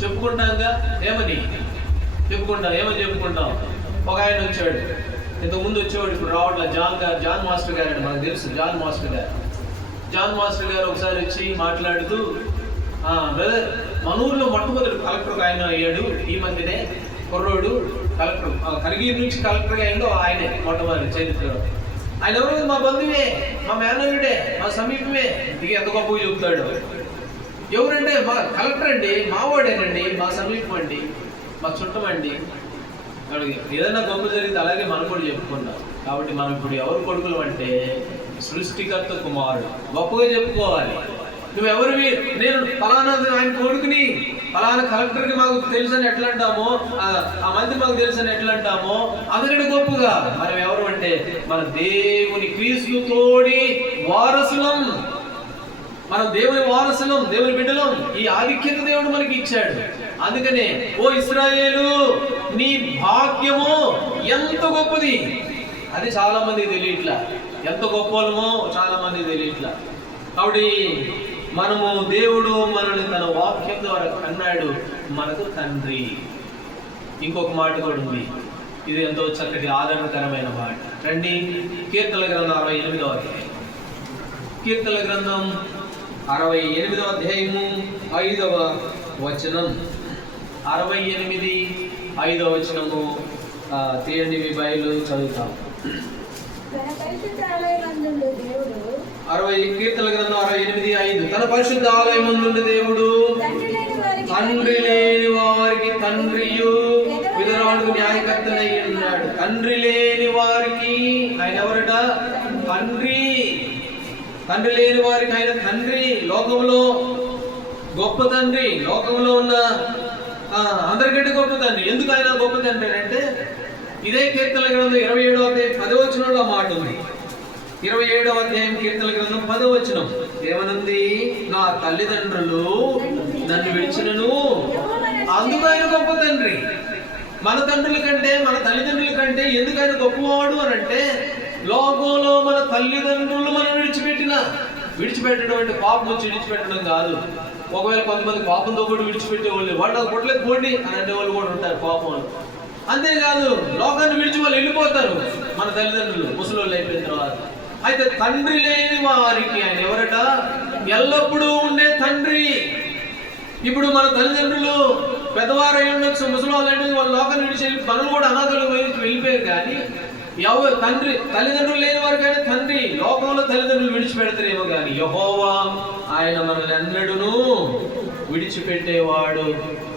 చెప్పుకుంటాంగా. ఏమని చెప్పుకుంటాం? ఒక ఆయన వచ్చాడు, ఇంతకుముందు వచ్చేవాడు, ఇప్పుడు రావట్లే. జాన్ మాస్టర్ గారు అని మనకు తెలుసు. జాన్ మాస్టర్ గారు ఒకసారి వచ్చి మాట్లాడుతూ, బ్రదర్ మన ఊర్లో మొట్టమొదటి కలెక్టర్ ఆయన అయ్యాడు ఈ మధ్యనే. కుర్రోడు కలెక్టర్, కరిగిరి నుంచి కలెక్టర్గా అయ్యాడు ఆయనే మొట్టమొదటి చరిత్రలో. ఆయన ఎవరు? మా బంధువే, మా మేనల్లుడే, మా సమీపమే. ఇక ఎంత గొప్పగా చెబుతాడు. ఎవరంటే మా కలెక్టర్ అండి, మావాడేనండి, మా సమీపం అండి, మా చుట్టమండి. ఏదైనా గొప్ప జరిగితే అలాగే మనం కూడా చెప్పుకున్నాం. కాబట్టి మనం ఇప్పుడు ఎవరు కొడుకులు అంటే సృష్టికర్త కుమారుడు. గొప్పగా చెప్పుకోవాలి. నువ్వెవరివి? నేను ఫలానా ఆయన కొడుకుని, ఫలానా కలెక్టర్కి మాకు తెలుసని ఎట్లా అంటామో, ఆ మంది మాకు తెలుసని ఎట్లా అంటామో అందుకంటే గొప్పగా మనం ఎవరు అంటే మన దేవుని క్రీస్తు తోడి వారసులం. మనం దేవుని వారసులం, దేవుని బిడ్డలం. ఈ ఆధిక్యత దేవుడు మనకి ఇచ్చాడు. అందుకనే ఓ ఇశ్రాయేలు నీ భాగ్యము ఎంత గొప్పది. అది చాలా మందికి తెలియట్లా. ఎంత గొప్పలమో చాలా మందికి తెలియట్లా. కాబట్టి మనము దేవుడు మనల్ని తన వాక్యం ద్వారా కన్నాడు, మనకు తండ్రి. ఇంకొక మాట కూడా ఉంది, ఇది ఎంతో చక్కటి ఆదరణకరమైన మాట. రండి, కీర్తనల గ్రంథం 68వ అధ్యాయం. కీర్తనల గ్రంథం 68వ అధ్యాయము 5వ వచనం. 68 5వ వచనము తీయండి, మీ బైబిల్ చదువుతాం. 60 కీర్తనల గ్రంథం 68 5. తన పరిశుద్ధ ఆలయమందుండి దేవుడు తండ్రి లేని వారికి తండ్రియు విధరాడుకు న్యాయకర్తనై ఉన్నాడు. తండ్రి లేని వారికి ఆయన ఎవరట? తండ్రి. తండ్రి లేని వారికి ఆయన తండ్రి. లోకంలో గొప్ప తండ్రి, లోకంలో ఉన్న అందరికంటే గొప్ప తండ్రి. ఎందుకు ఆయన గొప్ప తండ్రి అంటే, ఇదే కీర్తనల గ్రంథం 27వ అధ్యాయం 10వ వచనంలో మాట ఉంది. 27వ అధ్యాయం కీర్తనల గ్రంథం 10వ వచనం ఏమనుంది? నా తల్లిదండ్రులు నన్ను విడిచినను, అందుకు ఆయన గొప్ప తండ్రి. మన తండ్రుల కంటే, మన తల్లిదండ్రుల కంటే ఎందుకు ఆయన గొప్పవాడు అని అంటే, లోకంలో మన తల్లిదండ్రులు మనం విడిచిపెట్టడం అంటే పాపం వచ్చి విడిచిపెట్టడం కాదు. ఒకవేళ కొంతమంది పాపంతో కూడా విడిచిపెట్టేవాళ్ళు, వాళ్ళు కొట్టలేదు పోండి అని అంటే వాళ్ళు కూడా ఉంటారు పాపం. అంతేకాదు, లోకాన్ని విడిచి వాళ్ళు వెళ్ళిపోతారు మన తల్లిదండ్రులు ముసలోళ్ళు అయిపోయిన తర్వాత. అయితే తండ్రి లేని వారికి ఆయన ఎవరట? ఎల్లప్పుడూ ఉండే తండ్రి. ఇప్పుడు మన తల్లిదండ్రులు పెద్దవారు అయి ఉండొచ్చు, ముసలివాళ్ళు అంటే వాళ్ళ లోకాన్ని విడిచి మనల్ని కూడా అనాథలు వెళ్ళిపోయారు. కానీ ఎవరు తండ్రి, తల్లిదండ్రులు లేని వారికైనా తండ్రి. లోకంలో తల్లిదండ్రులు విడిచిపెడతారేమో కానీ యెహోవా ఆయన మనల్ని అన్నడును విడిచిపెట్టేవాడు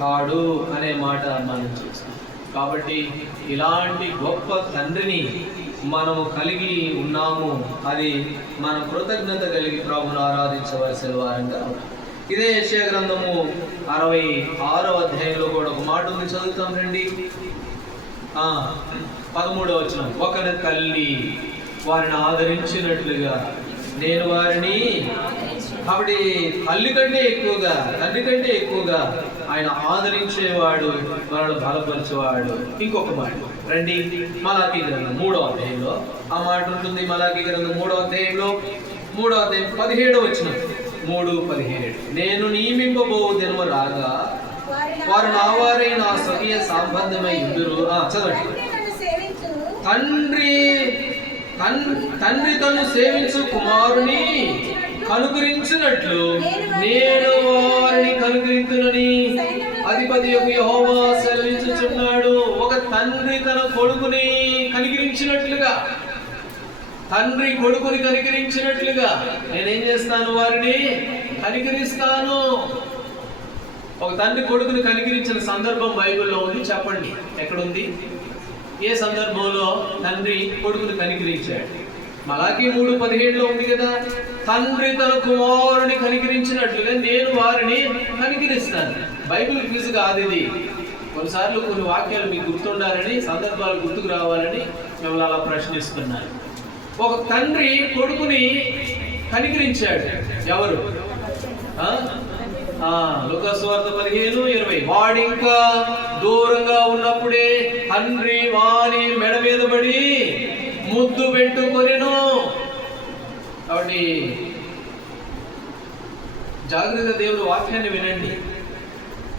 కాడు అనే మాట మనం చూస్తాం. కాబట్టి ఇలాంటి గొప్ప తండ్రిని మనము కలిగి ఉన్నాము. అది మనం కృతజ్ఞత కలిగి ప్రభువును ఆరాధించవలసిన వారంగా. ఇదే యెషయా గ్రంథము 66వ అధ్యాయంలో కూడా ఒక మాట ఉంది, చదువుతాం రండి. 13వ వచనం. ఒకరి తల్లి వారిని ఆదరించినట్లుగా నేను వారిని. కాబట్టి తల్లి కంటే ఎక్కువగా, తండ్రి కంటే ఎక్కువగా ఆయన ఆదరించేవాడు, మనల్ని బలపరిచేవాడు. ఇంకొక మాట రండి, మలాకీ గ్రంథం 3వ అధ్యాయంలో ఆ మాట ఉంటుంది. మలాకీ గ్రంథం 3వ అధ్యాయంలో 3వ అధ్యాయం 17వ వచనం. 3:17. నేను నియమింపబో దినము రాగా వారు నా వారై నా స్వకీయ సంబంధమై ఉందురు. చదవండి. తండ్రి తను సేవించు కుమారుని కనుకరించినట్లు నేను వారిని కనుకరించునని అధిపతి యెహోవా సెలవించుచున్నాడు. ఒక తండ్రి తన కొడుకుని కనికరించినట్లుగా, తండ్రి కొడుకుని కనికరించినట్లుగా నేనేం చేస్తాను? వారిని కనికరిస్తాను. ఒక తండ్రి కొడుకుని కనికరించిన సందర్భం బైబిల్లో ఉంది, చెప్పండి ఎక్కడుంది? ఏ సందర్భంలో తండ్రి కొడుకుని కనికరించాడు? మలాకీ 3:17లో ఉంది కదా, తండ్రి తన కుమారుని కనికరించినట్లుగా నేను వారిని కనికరిస్తాను. బైబిల్ క్విజ్ కాదు ఇది. కొన్నిసార్లు కొన్ని వాక్యాలు మీకు గుర్తుండాలని, సందర్భాలు గుర్తుకు రావాలని మిమ్మల్ని అలా ప్రశ్నిస్తున్నాను. ఒక తండ్రి కొడుకుని కనికరించాడు. ఎవరు? లూకాసు వార్త 15:20. వాడింకా దూరంగా ఉన్నప్పుడే తండ్రి వాని మెడ మీద పడి ముద్దు పెట్టుకొనెను. కాబట్టి జాగ్రత్త, దేవుడు వాక్యాన్ని వినండి.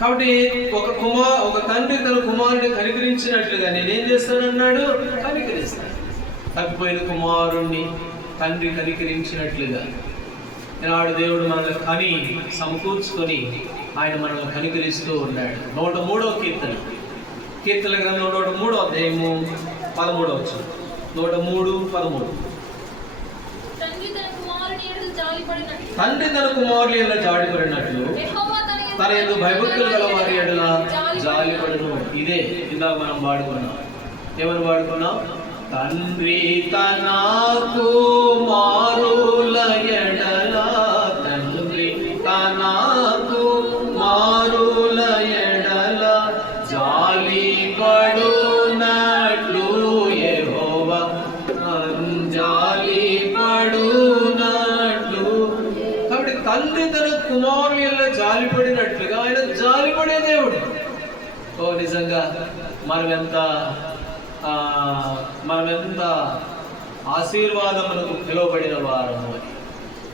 కాబట్టి ఒక తండ్రి తన కుమారుడిని కనికరించినట్లుగా నేనేం చేస్తానన్నాడు? కనికరిస్తాను. తప్పిపోయిన కుమారుణ్ణి తండ్రి కనికరించినట్లుగా ఈనాడు దేవుడు మనల్ని కని సమకూర్చుకొని ఆయన మనల్ని కనికరిస్తూ ఉన్నాడు. 103వ కీర్తన, కీర్తన గ్రంథం 103వ అధ్యాయము 13వ వచనం. 103:13. తండ్రి తన కుమారుని ఎడల జాలిపడినట్లు తన యందు భయభక్తులు గల వారి ఎడల జాలిపడును. ఇదే ఇందాక మనం పాడుకున్నాం. ఏమని పాడుకున్నాం? తండ్రి తన కుమారుల ఎడల, తండ్రి తన కుమారుల ఎడల జాలిపడునట్లు యెహోవా జాలిపడునట్లు. కాబట్టి తండ్రి తన కుమారుల ఎడల జాలిపడినట్లుగా ఆయన జాలిపడే దేవుడు. ఓ నిజంగా మనం ఎంత ఆశీర్వాదములకు పిలువబడిన వారము అని.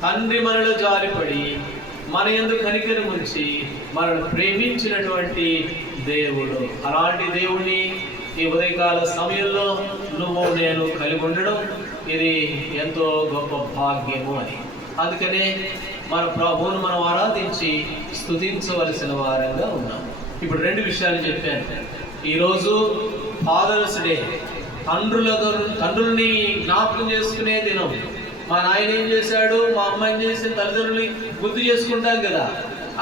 తండ్రి మనలో జాలిపడి మన యందు కనికరం ఉంచి మనల్ని ప్రేమించినటువంటి దేవుడు. అలాంటి దేవుని ఈ ఉదయకాల సమయంలో నువ్వు నేను కలిగి ఉండడం ఇది ఎంతో గొప్ప భాగ్యము అని. అందుకనే మన ప్రభువును మనం ఆరాధించి స్తుతించవలసిన వారంగా ఉన్నాం. ఇప్పుడు 2 విషయాలు చెప్పాను. ఈరోజు ఫాదర్స్ డే, తండ్రుల్ని జ్ఞాపకం చేసుకునే దినం. మా నాయన ఏం చేశాడు, మా అమ్మ ఏం చేసిన తల్లిదండ్రుల్ని గుర్తు చేసుకుంటాం కదా.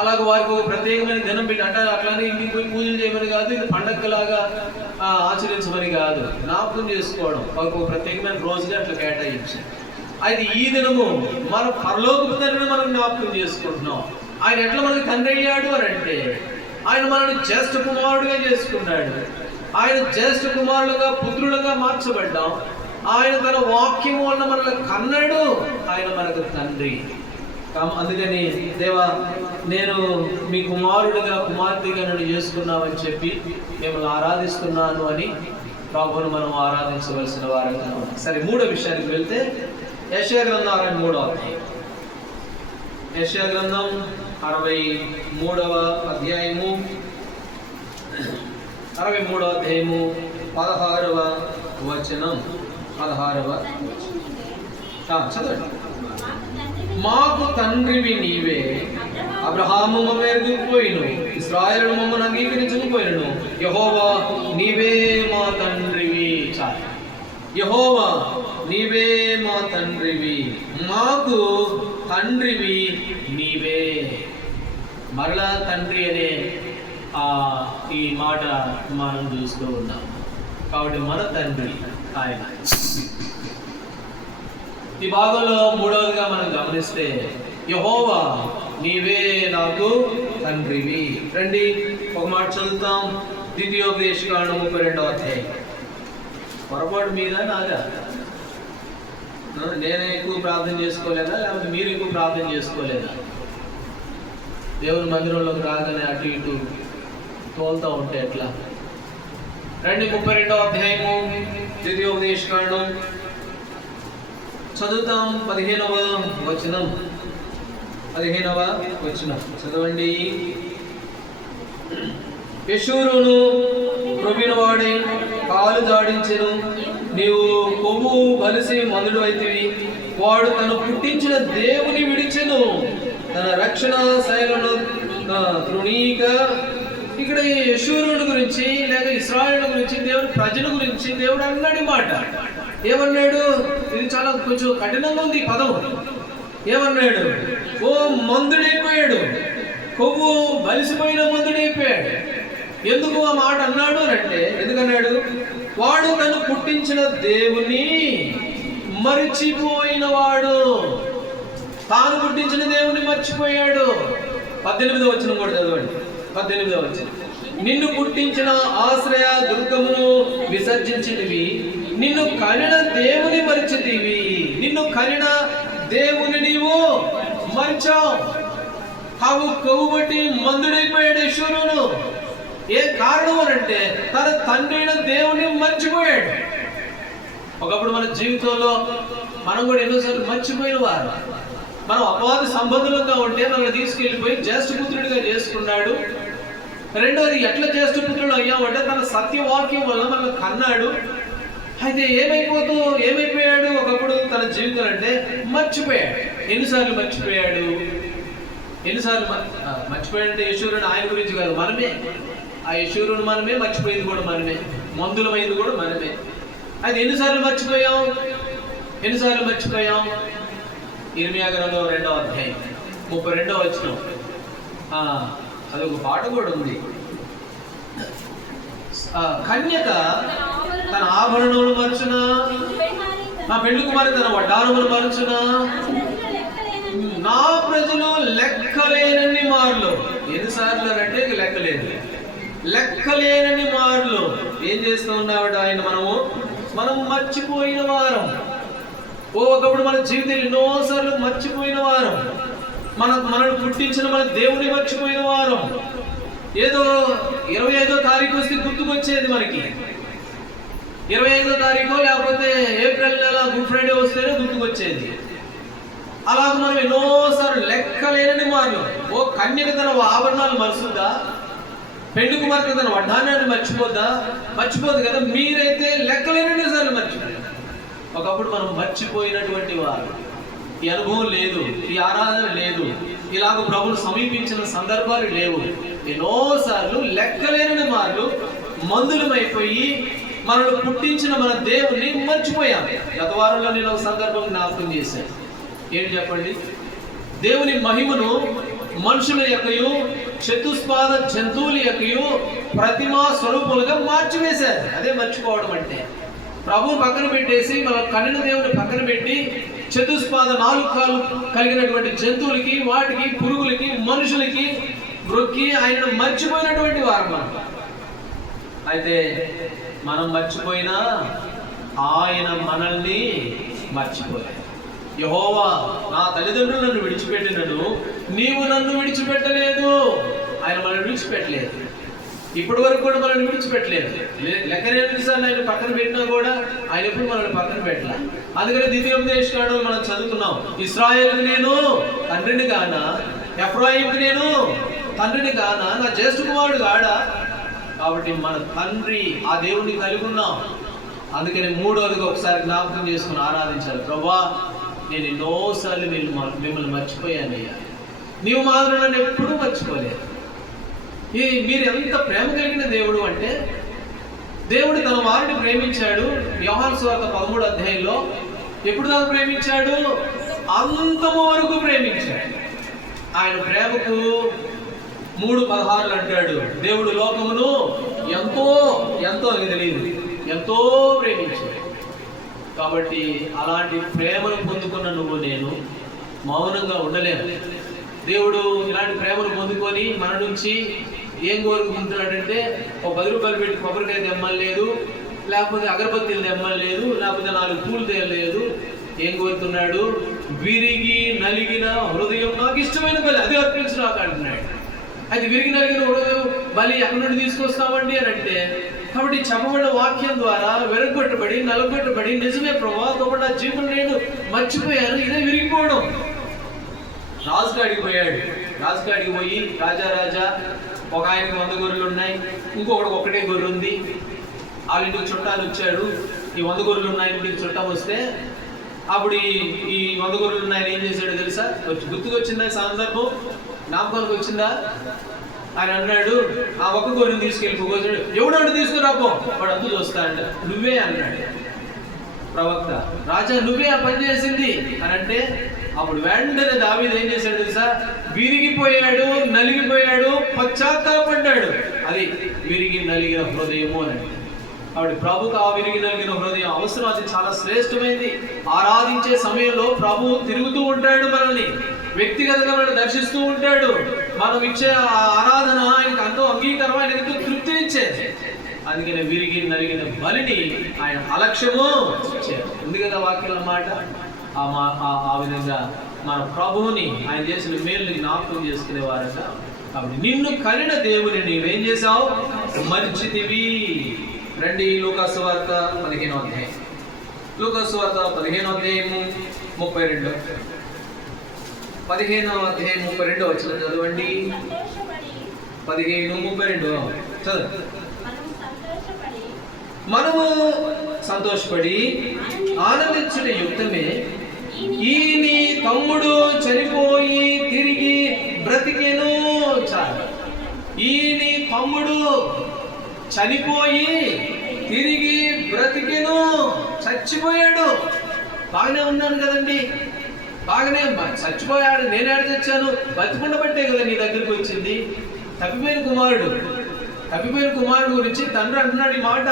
అలాగే వారికి ఒక ప్రత్యేకమైన దినం పెట్టి అంటే అట్లానే ఇంటికి పోయి పూజలు చేయమని కాదు, ఇది పండగలాగా ఆచరించమని కాదు, జ్ఞాపకం చేసుకోవడం వారికి ఒక ప్రత్యేకమైన రోజుగా అట్లా కేటాయించారు. అయితే ఈ దినము మన పరలోకపు తండ్రిని మనం జ్ఞాపకం చేసుకుంటున్నాం. ఆయన ఎట్లా మనకి తండ్రి అయ్యాడు అని అంటే ఆయన మనల్ని జ్యేష్ఠ కుమారుడుగా చేసుకున్నాడు. ఆయన జ్యేష్ఠ కుమారులుగా పుత్రులుగా మార్చబడ్డాం. ఆయన తన వాక్యం వల్ల మనల్ని కన్నాడు. ఆయన మనకు తండ్రి. అందుకని దేవా, నేను మీ కుమారుడిగా కుమార్తెగా నన్ను చేసుకున్నామని చెప్పి మిమ్మల్ని ఆరాధిస్తున్నాను అని ప్రభువును మనం ఆరాధించవలసిన వారంగా ఉన్నాం. సరే, 3వ విషయానికి వెళ్తే యెషయా గ్రంథం 63వ అధ్యాయం. యెషయా గ్రంథం 63వ అధ్యాయము 16వ వచనం. చదవండి. మాకు తండ్రివి నీవే, అబ్రహాము మమ్మ ఎరుగుపోయిను, ఇశ్రాయేలు మమ్మల్ని అంగీకరించకపోయినను, యెహోవా నీవే మా తండ్రివి. చాలు. యెహోవా నీవే మా తండ్రివి, మాకు తండ్రివి నీవే. మరలా తండ్రి అనే ఈ మాట మనం చూస్తూ ఉన్నాం. కాబట్టి మన తండ్రి ఆయన. ఈ భాగంలో 3వదిగా మనం గమనిస్తే యెహోవా నీవే నాకు తండ్రివి. రండి ఒక మాట చదువుతాం. ద్వితీయోపదేశకాండం 32వ అధ్యాయం. పొరపాటు మీద నాదా? నేనే ఎక్కువ ప్రార్థన చేసుకోలేదా, లేకపోతే మీరు ఎక్కువ ప్రార్థన చేసుకోలేదా? దేవుని మందిరంలోకి రాగానే అటు ఇటు తోలుతూ ఉంటే ఎట్లా? రండి 32వ అధ్యాయము ద్వితీయోపదేశకాండం చదువుతాం. 15వ వచనం. చదవండి. యెషూరును క్రొవ్వినవాడై కాలు జాడించెను, నీవు కొవ్వు బలిసి మందుడు అయితివి. వాడు తను పుట్టించిన దేవుని విడిచెను, తన రక్షణ శైలను తృణీక. ఇక్కడ ఈ యెషూరుని గురించి లేక ఇశ్రాయేలు గురించి, దేవుని ప్రజల గురించి దేవుడు అన్నాడు మాట. ఏమన్నాడు? ఇది చాలా కొంచెం కఠినంగా ఉంది ఈ పదం. ఏమన్నాడు? ఓ మందుడైపోయాడు, కొవ్వు బలిసిపోయిన మందుడైపోయాడు. ఎందుకు ఆ మాట అన్నాడు అంటే, ఎందుకన్నాడు? వాడు తను పుట్టించిన దేవుని మరిచిపోయిన వాడు. తాను పుట్టించిన దేవుని మర్చిపోయాడు. 18వ వచనం కూడా చదవండి. 18వ వచనం. నిన్ను పుట్టించిన ఆశ్రయ దుర్గమును విసర్జించినవి, నిన్ను కనిన దేవుని మరిచితివి. నిన్ను కనిన దేవుని నీవు మరిచావు. కొవ్వు బట్టి మందుడైపోయాడు యెషూరును. ఏ కారణం అనంటే తన తండ్రి అయిన దేవుని మర్చిపోయాడు. ఒకప్పుడు మన జీవితంలో మనం కూడా ఎన్నోసార్లు మర్చిపోయిన వారు. మనం అపవాది సంబంధులుగా ఉంటే మనల్ని తీసుకెళ్ళిపోయి జ్యేష్ఠపుత్రుడిగా చేసుకున్నాడు. రెండోది, ఎట్లా జ్యేష్ఠపుత్రుడు అయ్యామంటే తన సత్యవాక్యం వల్ల మనల్ని కన్నాడు. అయితే ఏమైపోయాడు ఒకప్పుడు తన జీవితం అంటే మర్చిపోయాడు. ఎన్నిసార్లు మర్చిపోయాడు? మర్చిపోయాడంటే యెషూరుని ఆయన గురించి కాదు, మనమే. ఆ యెషూరుని మనమే, మర్చిపోయింది కూడా మనమే, మందులమైంది కూడా మనమే. అయితే ఎన్నిసార్లు మర్చిపోయాం? ఇర్మియా గ్రంథం 2వ అధ్యాయం 32వ వచనం. అదొక పాట కూడా ఉంది. కన్యక తన ఆభరణములు మరచున, నా పెళ్లి కుమారి తన వడ్డారములు మరచున, నా ప్రజలు లెక్కలేనన్ని మార్లు. ఎన్నిసార్లు అంటే లెక్కలేనన్ని మార్లు ఏం చేస్తూ ఉన్నాడు ఆయన? మనం మర్చిపోయిన వారం. ఒకప్పుడు మన జీవితం ఎన్నోసార్లు మర్చిపోయిన వారం. మనల్ని పుట్టించిన మన దేవుని మర్చిపోయిన వారం. ఏదో 25వ తారీఖు వస్తే గుర్తుకొచ్చేది మనకి. 25వ తారీఖు లేకపోతే ఏప్రిల్ నెల గుడ్ ఫ్రైడే వస్తేనే గుర్తుకొచ్చేది. అలాగ మనం ఎన్నోసార్లు లెక్కలేనని మార్లు. ఓ కన్యక తన ఆభరణాలు మరుస్తుందా? పెళ్లి కుమార్తె తన వడ్డానాన్ని మర్చిపోదు కదా. మీరైతే లెక్కలేనన్ని సార్లు మర్చిపోయారు. ఒకప్పుడు మనం మర్చిపోయినటువంటి వారు. ఈ అనుభవం లేదు, ఈ ఆరాధన లేదు, ఇలాగ ప్రభువును సమీపించిన సందర్భాలు లేవు. ఎన్నోసార్లు లెక్కలేని మార్లు మందులమైపోయి మనల్ని పుట్టించిన మన దేవుణ్ణి మర్చిపోయాం. గత వారంలో నేను ఒక సందర్భం జ్ఞాపకం చేశాను. ఏంటి చెప్పండి? దేవుని మహిమను మనుషుల యొక్కయు చతుష్పాద జంతువుల యొక్కయు ప్రతిమా స్వరూపులుగా మార్చివేశారు. అదే మర్చిపోవడం అంటే. ప్రభువు పక్కన పెట్టేసి మన కన్నిన దేవుని పక్కన పెట్టి చతుష్పాద 4 కాళ్ళు కలిగినటువంటి జంతువులకి, వాటికి, పురుగులకి, మనుషులకి మొక్కి ఆయనను మర్చిపోయినటువంటి వారు మనం. అయితే మనం మర్చిపోయినా ఆయన మనల్ని మర్చిపోలేదు. యెహోవా నా తల్లిదండ్రులు నన్ను విడిచిపెట్టినను నీవు నన్ను విడిచిపెట్టలేదు. ఆయన మనల్ని విడిచిపెట్టలేదు. ఇప్పటి వరకు కూడా మనల్ని విడిచిపెట్టలేదు. లెక్కలేనిసార్లు ఆయన పక్కన పెట్టినా కూడా ఆయన ఎప్పుడు మనల్ని పక్కన పెట్టలే. అందుకని ద్వితీయోపదేశకాండం మనం చదువుకున్నాం. ఇశ్రాయేలుకి నేను తండ్రిని గానా, ఎఫ్రాయిముకి నేను తండ్రిని గానా, నా జ్యేష్ఠ కుమారుడు గాడా. కాబట్టి మన తండ్రి ఆ దేవుడిని కలిగి ఉన్నాం. అందుకని మూడోదిగా ఒకసారి జ్ఞాపకం చేసుకుని ఆరాధించాలి. ప్రభువా, నేను ఎన్నోసార్లు మిమ్మల్ని మర్చిపోయానయ్యా, నీవు మాత్రం నన్ను ఎప్పుడూ మర్చిపోలేదు. మీరు ఎంత ప్రేమ కలిగిన దేవుడు అంటే, దేవుడు తన వారిని ప్రేమించాడు. యోహాను సువార్త 13వ అధ్యాయంలో ఎప్పుడు దాకా ప్రేమించాడు? అంతము వరకు ప్రేమించాడు. ఆయన ప్రేమకు 3:16 అంటాడు, దేవుడు లోకమును ఎంతో తెలియదు ఎంతో ప్రేమించాడు. కాబట్టి అలాంటి ప్రేమను పొందుకున్న నువ్వు నేను మౌనంగా ఉండలేను. దేవుడు ఇలాంటి ప్రేమను పొందుకొని మన నుంచి ఏం కోరుకుంటున్నాడంటే, ఒక 10 రూపాయలు పెట్టి కొబ్బరికాయ తెమ్మలేదు, లేకపోతే అగరబత్తీలు తెమ్మలేదు, లేకపోతే 4 పూలు తేయలేదు. ఏం కోరుతున్నాడు? విరిగి నలిగిన హృదయం నాకు ఇష్టమైన బలి, అదే అర్పించు నాకు అంటున్నాడు. అది విరిగి నలిగిన హృదయం బలి ఎక్కడి నుండి తీసుకొస్తామండి అని అంటే, కాబట్టి చెప్పబడిన వాక్యం ద్వారా వెరగొట్టబడి నలగొట్టబడి నిజమే ప్రభావ కాబట్టి నా జీవితం నేను మర్చిపోయాను, ఇదే విరిగిపోవడం. రాజుగాడికి పోయి రాజా ఒక ఆయనకి 100 గొర్రెలు ఉన్నాయి, ఇంకొకటి ఒకటే గొర్రె ఉంది. వాళ్ళ ఇంటికి చుట్టాలు వచ్చాడు. ఈ 100 గొర్రెలు ఉన్నాయి ఇంటికి చుట్టం వస్తే, అప్పుడు ఈ 100 గొర్రెలు ఉన్నాయని ఏం చేశాడో తెలుసా? గుర్తుకొచ్చిందా సందర్భం? జ్ఞాపకానికి వచ్చిందా? ఆయన అన్నాడు, ఆ ఒక్క గొర్రెని తీసుకెళ్ళిపోతాడు. ఎవడు తీసుకురాపో, వాడు అందు చూస్తాడంట. నువ్వే అన్నాడు ప్రవక్త. రాజా నువ్వే ఆ పని చేసింది అని అంటే, అప్పుడు వెంటనే దావీదు ఏం చేశాడు తెలుసా? విరిగిపోయాడు, నలిగిపోయాడు, పశ్చాత్తాపడ్డాడు. అది విరిగి నలిగిన హృదయము అని. కాబట్టి ప్రభుకు ఆ విరిగి నలిగిన హృదయం అవసరం. అది చాలా శ్రేష్టమైనది. ఆరాధించే సమయంలో ప్రభువు తిరుగుతూ ఉంటాడు, మనల్ని వ్యక్తిగతంగా మనల్ని దర్శిస్తూ ఉంటాడు. మనం ఇచ్చే ఆరాధన ఆయనకు ఎంతో అంగీకారం, ఆయనకు ఎంతో తృప్తినిచ్చేది. అందుకని విరిగి నలిగిన బలిని ఆయన అలక్ష్యము ఉంది కదా వాక్యం అన్నమాట. ఆ విధంగా మన ప్రభువుని ఆయన చేసిన మేలుని జ్ఞాపకం చేసుకునేవారంట. కాబట్టి నిన్ను కనిన దేవుని నీవేం చేశావు? మర్చితివి. రండి లూకాసు వార్త 15వ అధ్యాయం. లూకాసు వార్త 15వ అధ్యాయము 32. 15వ అధ్యాయం 32 వచ్చిన చదవండి. 15:32 చదువు. మనము సంతోషపడి ఆనందించిన యుక్తమే ఈ నీ తమ్ముడు చనిపోయి తిరిగి బ్రతికేను. చాలు. ఈ నీ తమ్ముడు చనిపోయి తిరిగి బ్రతికేను. చచ్చిపోయాడు. బాగానే ఉన్నాను కదండి, బాగానే చచ్చిపోయాడు. నేను ఏడ తెచ్చాను? బతికుండబట్టే కదా నీ దగ్గరికి వచ్చింది. తప్పిపోయిన కుమారుడు గురించి తండ్రి అంటున్నాడు ఈ మాట.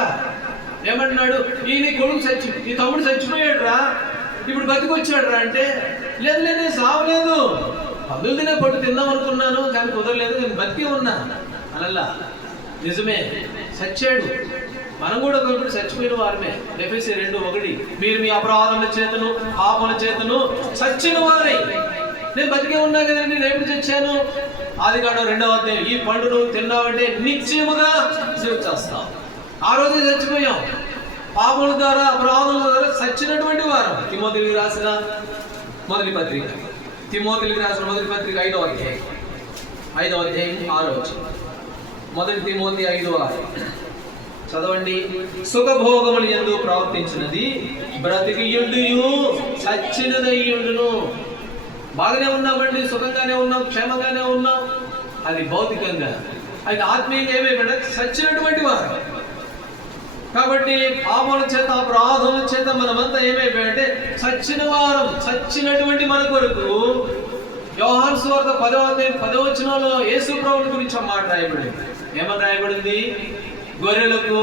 ఏమంటున్నాడు? ఈ తమ్ముడు చచ్చిపోయాడు రా, ఇప్పుడు బతికొచ్చాడు రా అంటే, లేదు సావలేదు, పందులు తినే పట్టు తిందాం అనుకున్నాను కానీ కుదరలేదు, నేను బతికే ఉన్నా అనల్లా. నిజమే, చచ్చాడు. మనం కూడా ఒకప్పుడు చచ్చిపోయిన వారమే. ఎఫెసీ 2:1 మీరు మీ అపరాధముల చేతను పాపముల చేతను చచ్చిన వారై. నేను బతికే ఉన్నా కదండి, నేను ఎప్పుడు చచ్చాను? ఆదికాండం 2వ అధ్యాయం. ఈ పండును తిన్నావంటే నిశ్చయముగా జీవించేస్తావు. ఆ రోజే చచ్చిపోయాం. పాపముల ద్వారా అపరాధముల ద్వారా చచ్చినటువంటి వారం. తిమోతికి రాసిన మొదటి పత్రిక, తిమోతికి రాసిన మొదటి పత్రిక 5వ అధ్యాయం 6వ వచనం. మొదటి తిమోతి 5:6 చదవండి. సుఖభోగములు యందు ప్రవర్తించినది బ్రతికియుండియు చచ్చినదయ్యుండును. బాగానే ఉన్నామండి, సుఖంగానే ఉన్నాం, క్షేమంగానే ఉన్నాం, అది భౌతికంగా. అది ఆత్మీయంగా ఏమైపోయినా చచ్చినటువంటి వారు. కాబట్టి పాపముల చేత అపరాధముల చేత మనమంతా ఏమైపోయాడంటే చచ్చిన వారం. చచ్చినటువంటి మన కొరకు యోహాను సువార్త 10వ వచనంలో యేసు ప్రభువుని గురించి మాట రాయబడింది. ఏమని రాయబడింది? గొర్రెలకు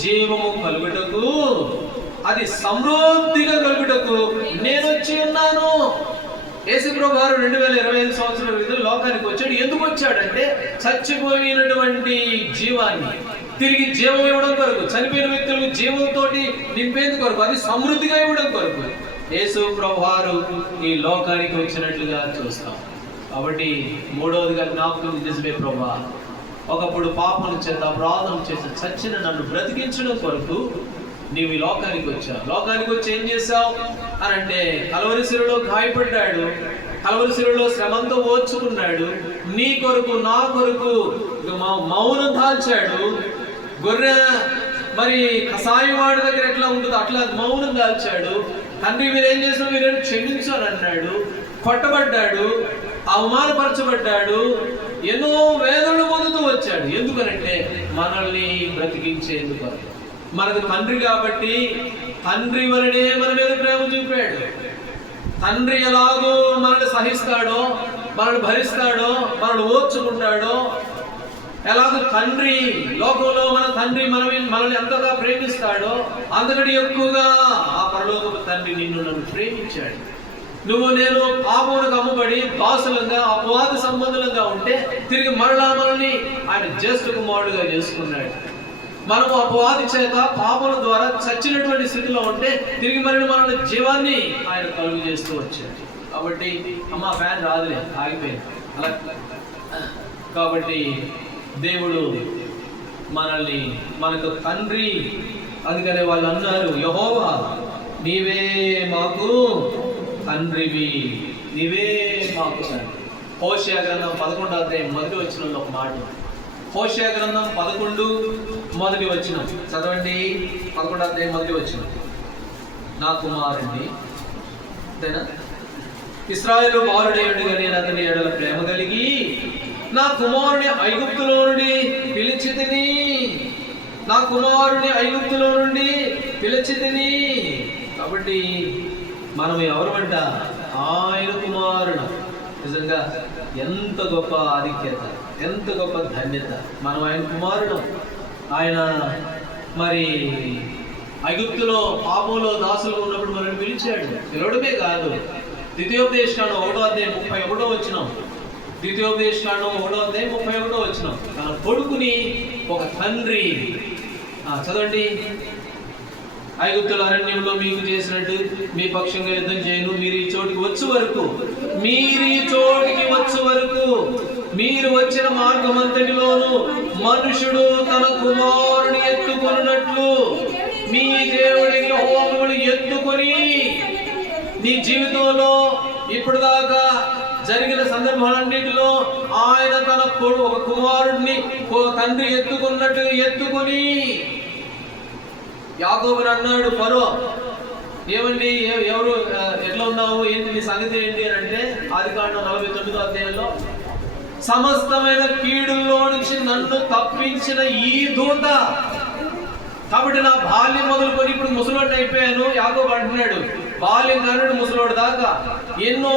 జీవము కలుగుటకు, అది సమృద్ధిగా కలుగుటకు నేను వచ్చి ఉన్నాను. యేసు ప్రభు వారు 2025 సంవత్సరాల క్రితం లోకానికి వచ్చాడు. ఎందుకు వచ్చాడంటే చచ్చిపోయినటువంటి జీవాన్ని తిరిగి జీవం ఇవ్వడం కొరకు, చనిపోయిన వ్యక్తులకు జీవంతో నింపేందుకు కొరకు, అది సమృద్ధిగా ఇవ్వడం కొరకు యేసు ప్రభు వారు ఈ లోకానికి వచ్చినట్లుగా చూస్తాం. కాబట్టి మూడవదిగా జ్ఞాపకం నిజమే ప్రభువా, ఒకప్పుడు పాపం చేత అపరాధం చేసి చచ్చిన నన్ను బ్రతికించడం కొరకు నీవు ఈ లోకానికి వచ్చావు. లోకానికి వచ్చి ఏం చేశావు అని అంటే కల్వరి శిలువలో గాయపడ్డాడు, కల్వరి శిలువలో శ్రమంతో ఓర్చుకున్నాడు, నీ కొరకు నా కొరకు మౌనం దాల్చాడు. గొర్రె మరి కసాయివాడి దగ్గర ఎట్లా ఉంటుందో అట్లా మౌనం దాల్చాడు. తండ్రి మీరేం చేసినా మీరేం క్షమించు అని అన్నాడు. కొట్టబడ్డాడు, అవమానపరచబడ్డాడు, ఎన్నో వేదనలు పొందుతూ వచ్చాడు. ఎందుకనంటే మనల్ని బ్రతికించేందుకు. మనకు తండ్రి కాబట్టి తండ్రి వలనే మన మీద ప్రేమ చూపాడు. తండ్రి ఎలాగో మనల్ని సహిస్తాడో, మనల్ని భరిస్తాడో, మనల్ని ఓర్చుకుంటాడో, ఎలాగో తండ్రి లోకంలో మన తండ్రి మనల్ని ఎంతగా ప్రేమిస్తాడో అంతకంటే ఎక్కువగా ఆ పరలోకపు తండ్రి నిన్ను నన్ను ప్రేమించాడు. నువ్వు నేను పాపమునకు అమ్మబడి దాసులంగా అపవాద సంబంధులంగా ఉంటే తిరిగి మరలా మనల్ని ఆయన జ్యేష్ఠ కుమారుడుగా చేసుకున్నాడు. మనం అపవాది చేత పాపల ద్వారా చచ్చినటువంటి స్థితిలో ఉంటే తిరిగి మనల్ని జీవాన్ని ఆయన కలుగు చేస్తూ వచ్చాడు. కాబట్టి అమ్మ ఫ్యాన్ రాదులే, ఆగిపోయింది అలా. కాబట్టి దేవుడు మనకు తండ్రి. అందుకనే వాళ్ళు అన్నారు, యెహోవా నీవే మాకు తండ్రివి, నీవే మాకు తండ్రి. హోషేయ గ్రంథం 11వ అధ్యాయం 1వ వచనంలో ఒక మాట. హోషేయ గ్రంథం 11 వచనం చదవండి. 11వ అధ్యాయం 1వ వచనం. నా కుమారుణ్ణి, అంతేనా, ఇశ్రాయేలు బాలుడేయుడిగా నేను అతని ఎడల ప్రేమ కలిగి నా కుమారుని ఐగుప్తులో నుండి పిలిచితిని. నా కుమారుని ఐగుప్తులో నుండి పిలిచితిని. కాబట్టి మనం ఎవరమంట? ఆయన కుమారుడు. నిజంగా ఎంత గొప్ప ఆధిక్యత, ఎంత గొప్ప ధన్యత. మనం ఆయన కుమారుడు. ఆయన మరి ఐగుప్తులో పాపంలో దాసులు ఉన్నప్పుడు మనల్ని పిలిచాడు. పిలవడమే కాదు, ద్వితీయోపదేశకాండం 1వ అధ్యాయం 31వ వచనం. ద్వితీయోపదేశకాండం 1వ అధ్యాయం 31వ వచనం. తన కొడుకుని ఒక తండ్రి, చదవండి. ఐగుప్తుల అరణ్యంలో మీకు చేసినట్టు మీ పక్షంగా యుద్ధం చేయను. మీరు ఈ చోటికి వచ్చు వరకు మీరు వచ్చిన మార్గమంతటిలోను మనుషుడు తన కుమారుని ఎత్తుకొనున్నట్లు మీ దేవుడికి యెహోవాను ఎత్తుకొని, నీ జీవితంలో ఇప్పుడు దాకా జరిగిన సందర్భాలన్నిటిలో ఆయన తన ఒక కుమారుడిని తండ్రి ఎత్తుకున్నట్టు ఎత్తుకొని, యాకోబుని అన్నాడు ఫరో, ఏమండి ఎవరు ఎట్లా ఉన్నావు, ఏంటి నీ సంగతి ఏంటి అని అంటే, ఆదికాండం 49వ అధ్యాయంలో సమస్తమైన కీడుల్లో నుంచి నన్ను తప్పించిన ఈ దూత. కాబట్టి నా బాల్యం మొదలుకొని ఇప్పుడు ముసలోడిని అయిపోయాను. యాకోబు అంటున్నాడు, బాల్యం కానుడు ముసలోడు దాకా ఎన్నో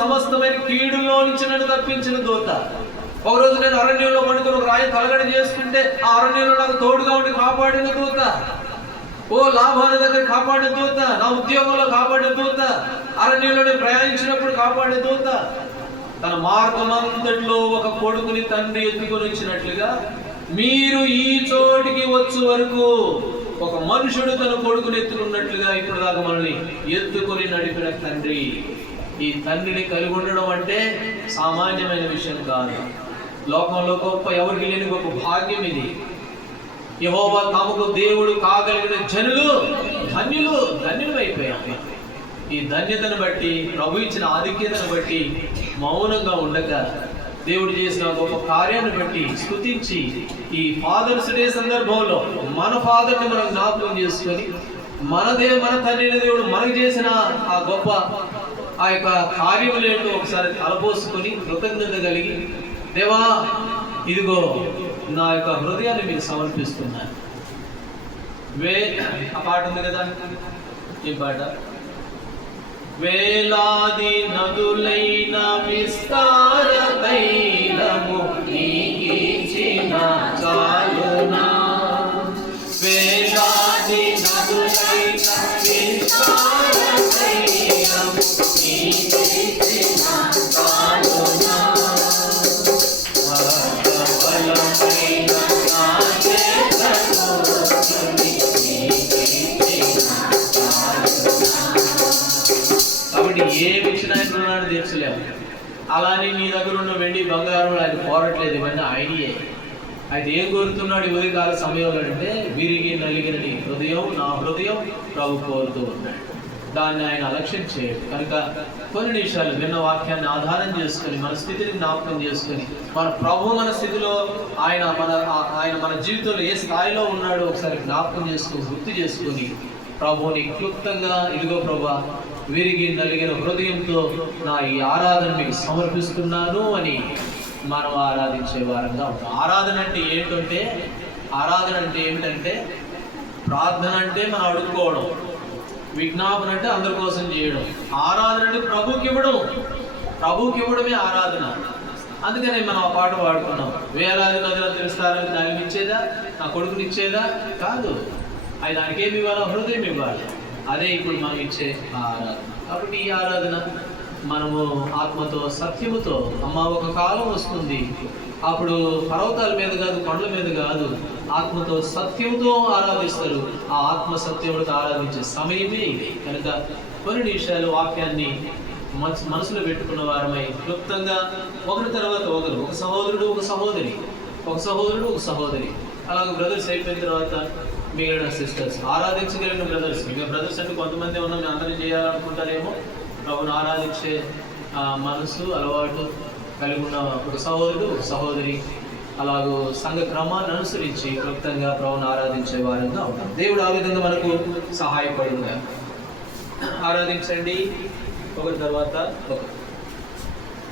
సమస్తమైన కీడుల్లో నుంచి నన్ను తప్పించిన దూత. ఒకరోజు నేను అరణ్యంలో పడుకుని ఒక రాయి తలగడ చేసుకుంటే ఆ అరణ్యంలో నాకు తోడుగా ఉండి కాపాడిన దూత. ఓ లాభాల దగ్గర కాపాడే దూత, నా ఉద్యోగంలో కాపాడే దూత, అరణ్యంలో ప్రయాణించినప్పుడు కాపాడే దూత. తన మార్గమంతట్లో ఒక కొడుకుని తండ్రి ఎత్తుకొని వచ్చినట్లుగా మీరు ఈ చోటికి వచ్చు వరకు ఒక మనుషుడు తన కొడుకుని ఎత్తుకున్నట్లుగా ఇప్పుడు దాకా మనల్ని ఎత్తుకొని నడిపిన తండ్రి. ఈ తండ్రిని కలిగి ఉండడం అంటే సామాన్యమైన విషయం కాదు. లోకంలో గొప్ప ఎవరికి లేని గొప్ప భాగ్యం ఇది. యెహోవా తమకు దేవుడు కాగలిగిన జనులు ధన్యులు అయిపోయారు. ఈ ధన్యతను బట్టి, ప్రభు ఇచ్చిన ఆధిక్యతను బట్టి మౌనంగా ఉండక, దేవుడు చేసిన గొప్ప కార్యాన్ని బట్టి స్తుతించి, ఈ ఫాదర్స్ డే సందర్భంలో మన ఫాదర్ని మనం జ్ఞాపకం చేసుకొని, మన తండ్రి దేవుడు మనకు చేసిన ఆ గొప్ప ఆ యొక్క కార్యములేంటో ఒకసారి తలపోసుకొని కృతజ్ఞత కలిగి, దేవా ఇదిగో నా యొక్క హృదయాన్ని మీకు సమర్పిస్తున్నాను. ఆ పాట ఉంది కదా, ఈ పాట, వేలాది నదులైన విస్తార తైలము నీకిచ్చిన చాలునా, వేలాది నదులైన విస్తార తైలము నీకిచ్చిన చాలునా, బలమైన నా చేతను కాబట్టి ఏ విషయం ఆయన రుణాన్ని తీర్చలేము. అలానే నీ దగ్గర ఉన్న వెండి బంగారం ఆయన కోరట్లేదు, ఇవన్నీ ఆయనయే. అయితే ఏం కోరుతున్నాడు ఈ ఉదయకాల సమయంలో అంటే, విరిగి నలిగిన నీ హృదయం, నా హృదయం ప్రభు కోరుతూ ఉన్నాడు. దాన్ని ఆయన అలక్ష్యం చేయడు. కనుక కొన్ని నిమిషాలు విన్న వాక్యాన్ని ఆధారం చేసుకొని, మన స్థితిని జ్ఞాపకం చేసుకొని, మన ప్రభు మన స్థితిలో ఆయన మన జీవితంలో ఏ స్థాయిలో ఉన్నాడో ఒకసారి జ్ఞాపకం చేసుకొని, గుర్తు చేసుకొని, ప్రభువుని క్లుప్తంగా, ఇదిగో ప్రభా విరిగి నలిగిన హృదయంతో నా ఈ ఆరాధన మీకు సమర్పిస్తున్నాను అని మనం ఆరాధించే వారంగా ఉంటాం. ఆరాధన అంటే ఏమిటంటే ప్రార్థన అంటే మనం అడుక్కోవడం, విజ్ఞాపన అంటే అందరి కోసం చేయడం, ఆరాధన అంటే ప్రభువుకి ఇవ్వడమే ఆరాధన. అందుకనే మనం ఆ పాట పాడుకున్నాం, వేలాది నదులు తెలుస్తారని దానికి ఇచ్చేదా, నా కొడుకుని ఇచ్చేదా కాదు, ఆయన దానికి ఏమి ఇవ్వాలో హృదయం ఇవ్వాలి. అదే ఇప్పుడు మనం ఇచ్చే ఆరాధన. కాబట్టి ఈ ఆరాధన మనము ఆత్మతో సత్యముతో, ఒక కాలం వస్తుంది అప్పుడు పర్వతాల మీద కాదు, కొండల మీద కాదు, ఆత్మతో సత్యంతో ఆరాధిస్తారు. ఆ ఆత్మ సత్యములతో ఆరాధించే సమయమే ఇది. కనుక కొన్ని నిమిషాలు వాక్యాన్ని మనసులో పెట్టుకున్న వారమై క్లుప్తంగా ఒకరి తర్వాత ఒకరు, ఒక సహోదరుడు ఒక సహోదరి, అలాగే బ్రదర్స్ అయిపోయిన తర్వాత మిగిలిన సిస్టర్స్, ఆరాధించగలిగిన బ్రదర్స్. ఇంకా బ్రదర్స్ అంటే కొంతమంది ఉన్నాం, మేము అందరం చేయాలనుకుంటారేమో. ప్రభుని ఆరాధించే మనసు, అలవాటు కలిగి ఉన్న ఒక సహోదరుడు ఒక సహోదరి, అలాగూ సంఘ క్రమాన్ని అనుసరించి క్లుప్తంగా ప్రభుని ఆరాధించే వారంగా ఉంటాం. దేవుడు ఆ విధంగా మనకు సహాయపడుగా. ఆరాధించండి ఒకరి తర్వాత ఒకరు.